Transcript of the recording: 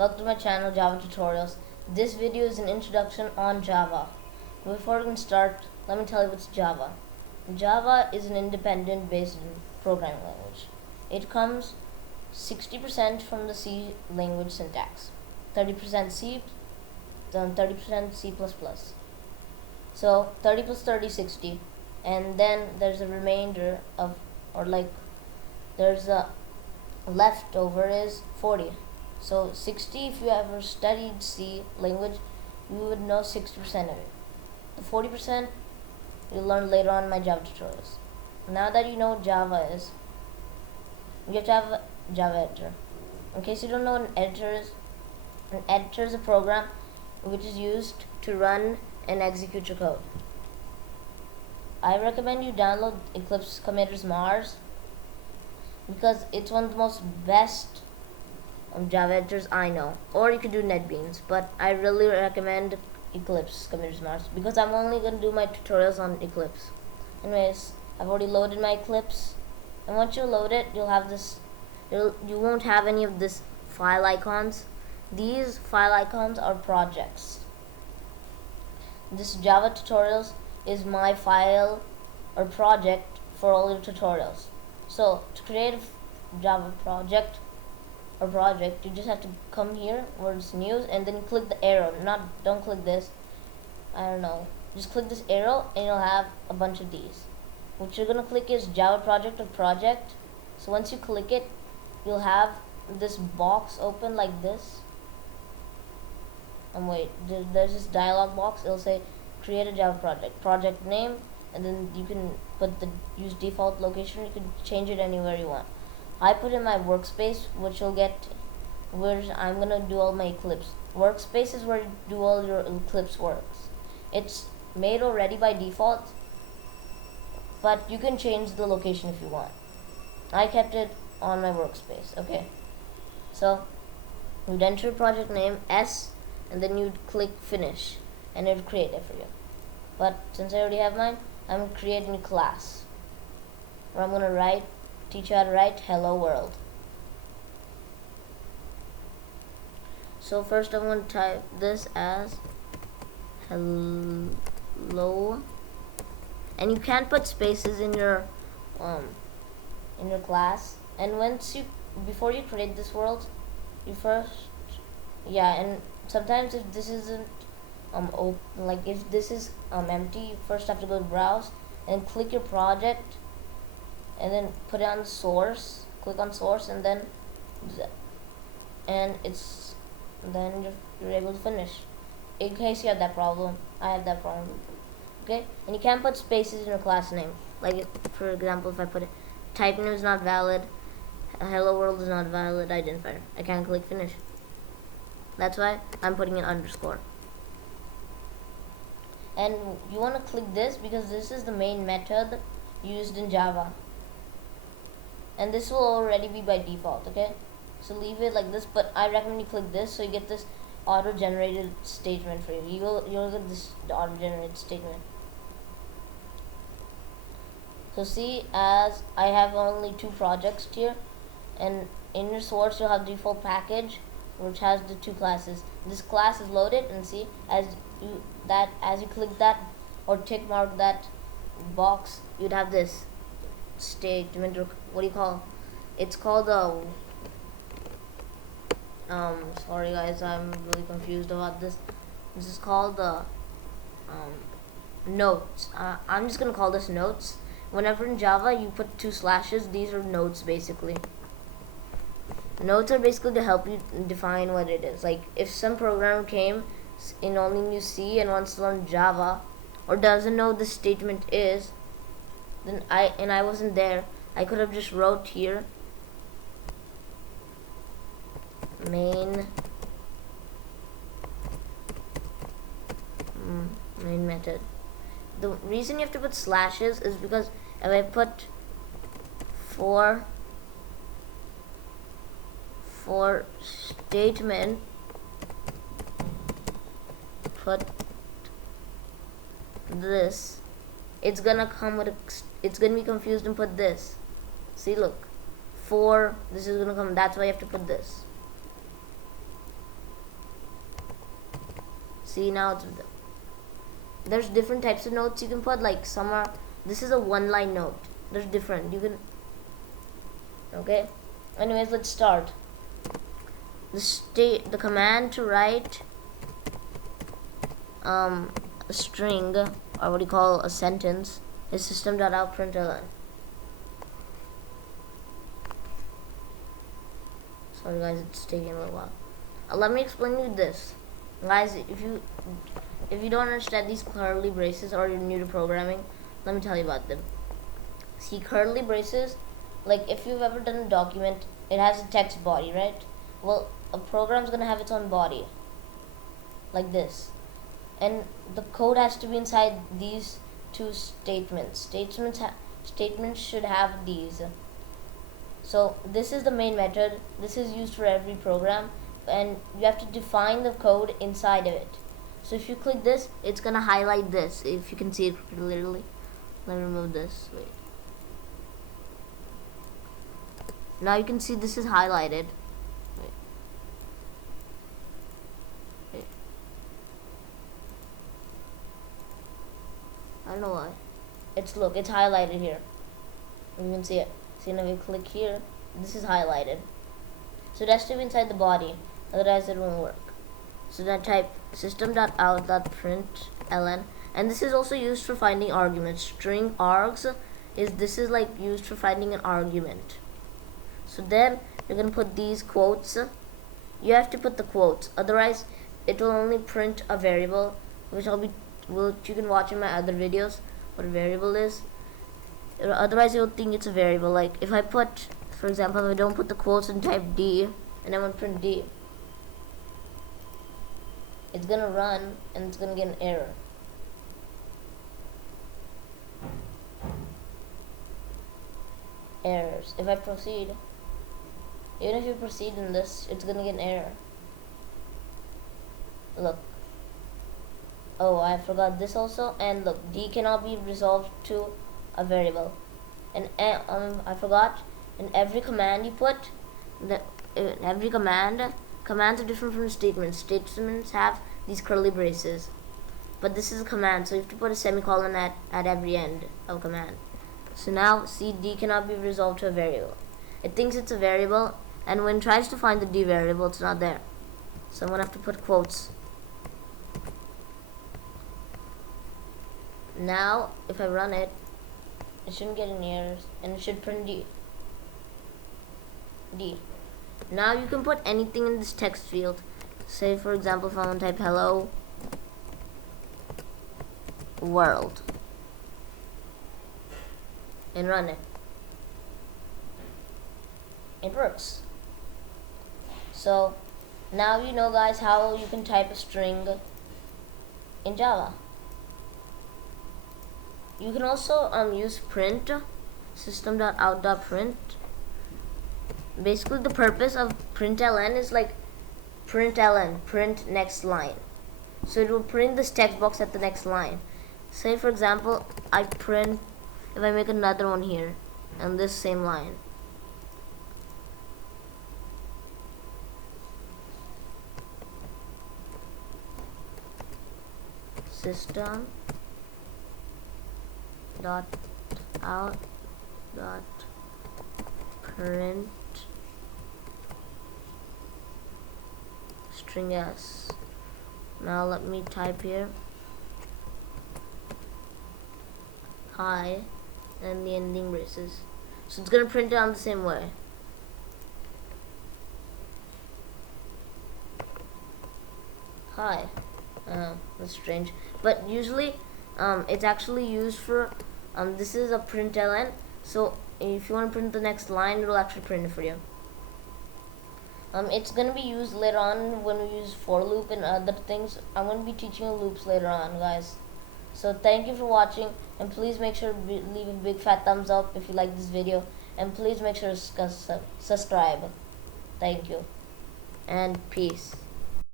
Welcome to my channel Java Tutorials. This video is an introduction on Java. Before we can start, let me tell you what's Java. Java is an independent based programming language. It comes 60% from the C language syntax, 30% C, then 30% C++. So 30 plus 30, 60, and then there's a remainder of, there's a leftover is 40. So 60, if you ever studied C language, you would know 60% of it. The 40% you'll learn later on in my Java tutorials. Now that you know what Java is, you have to have a Java editor. In case you don't know what an editor is a program which is used to run and execute your code. I recommend you download Eclipse Committers Mars because it's one of the most best Java editors I know. Or you could do NetBeans, but I really recommend Eclipse Committers Mars because I'm only going to do my tutorials on Eclipse. Anyways, I've already loaded my Eclipse, and once you load it, you'll have this. You won't have any of this file icons. These file icons are projects. This Java tutorials is my file or project for all your tutorials. So to create a Java project, you just have to come here where it's news, and then click the arrow. Don't click this. I don't know. Just click this arrow, and you'll have a bunch of these. What you're gonna click is Java project or project. So once you click it, you'll have this box open like this. And wait, there's this dialog box. It'll say create a Java project name, and then you can put the use default location. You can change it anywhere you want. I put in my workspace, which you'll get where I'm gonna do all my Eclipse. Workspace is where you do all your Eclipse works. It's made already by default, but you can change the location if you want. I kept it on my workspace. Okay, so you'd enter your project name S, and then you'd click finish, and it would create it for you. But since I already have mine, I'm creating a class where I'm gonna teach you how to write hello world. So first I'm going to type this as hello, and you can't put spaces in your class. And before you create this world, you first and sometimes if this isn't if this is empty, you first have to go to browse and click your project, and then put it on source. Click on source, and then you're able to finish. In case you have that problem, I have that problem. Okay, and you can't put spaces in your class name. Like for example, if I put it, type name is not valid, hello world is not valid, identifier. I can't click finish. That's why I'm putting an underscore. And you want to click this because this is the main method used in Java. And this will already be by default, okay? So leave it like this, but I recommend you click this so you get this auto-generated statement for you. You'll get this auto-generated statement. So see, as I have only 2 projects here, and in your source you'll have default package, which has the 2 classes. This class is loaded, and see, as you click that or tick mark that box, you'd have this statement, or what do you call it? It's called sorry guys, I'm really confused about this. This is called notes. I'm just gonna call this notes. Whenever in Java you put 2 slashes, these are notes basically. Notes are basically to help you define what it is. Like if some programmer came in only new C and wants to learn Java, or doesn't know what the statement is, then I wasn't there, I could have just wrote here main method. The reason you have to put slashes is because if I put for statement, put this, it's gonna be confused and put this. See, look, 4, this is gonna come, that's why you have to put this. See, now there's different types of notes you can put. Like some are, this is a one-line note. There's different. You can, okay. Anyways, let's start. The command to write a string, or what do you call a sentence, is system.out.println. Sorry guys, it's taking a little while. Let me explain you this, guys. If you don't understand these curly braces, or you're new to programming, let me tell you about them. See, curly braces, like if you've ever done a document, it has a text body, right? Well, a program's gonna have its own body, like this, and the code has to be inside these two statements. Statements should have these. So this is the main method. This is used for every program, and you have to define the code inside of it. So if you click this, it's gonna highlight this. If you can see it literally. Let me remove this. Wait. Now you can see this is highlighted. Wait. Wait. I don't know why. It's highlighted here. You can see it. See, now if you click here, this is highlighted. So it has to be inside the body, otherwise it won't work. So then type system.out.println, and this is also used for finding arguments. String args is like used for finding an argument. So then you're gonna put these quotes. You have to put the quotes, otherwise it will only print a variable, which you can watch in my other videos what a variable is. Otherwise you'll think it's a variable. Like if I put, for example, if I don't put the quotes and type D, and I want to print D, it's gonna run and it's gonna get an error. Errors. If I proceed, even if you proceed in this, it's gonna get an error. Look. Oh, I forgot this also. And look, D cannot be resolved to a variable. And I forgot. In every command you put, commands are different from statements. Statements have these curly braces, but this is a command, so you have to put a semicolon at every end of a command. So now see, D cannot be resolved to a variable. It thinks it's a variable, and when it tries to find the D variable, it's not there. So I'm gonna have to put quotes. Now if I run it, it shouldn't get any errors, and it should print D. Now you can put anything in this text field. Say for example, if I want to type hello world and run it, it works. So now you know, guys, how you can type a string in Java. You can also use print, system.out.print. Basically the purpose of println is like println, print next line. So it will print this text box at the next line. Say for example, if I make another one here and this same line, system dot out dot print string s. Now let me type here hi and the ending braces. So it's gonna print it on the same way. Hi. That's strange, but usually it's actually used for this is a println, so if you want to print the next line, it'll actually print it for you. It's gonna be used later on when we use for loop and other things. I'm gonna be teaching you loops later on, guys. So thank you for watching, and please make sure to leave a big fat thumbs up if you like this video, and please make sure to subscribe. Thank you, and peace.